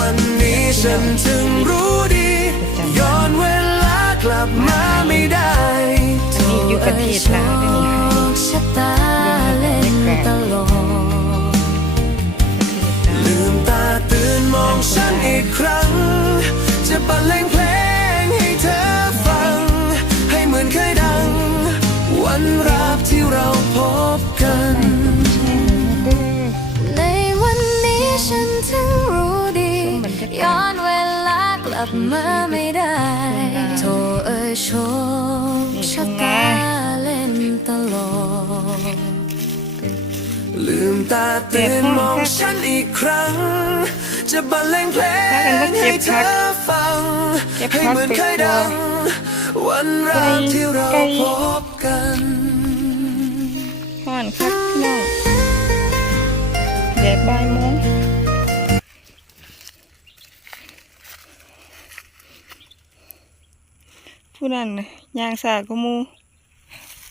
วันนี้ฉันถึงรู้ดีย้อนเวลากลับมาไม่ได้นี่อยู่ประเทศลาวได้นี่ค่ะชะตาเล่นตลอดลืมตาตื่นมองฉันอีกครั้งจะบรรเลงเพลงให้เธอฟังให้เหมือนเคยดังวันรักที่เราพบกันในวันนี้ฉันถึงรู้ดีย้อนเวลากลับมาไม่ได้โทรโชคชะตาเล่นตลอดลืมตาตื่นมองฉันอีกครั้งจะบรรเลงเพลงให้เธอฟังให้เหมือนเคยดังวันรักที่เราพบกันห่อนครับพี่น้องแดดบ่ายโมงผู้นั้นยางสาดก็มู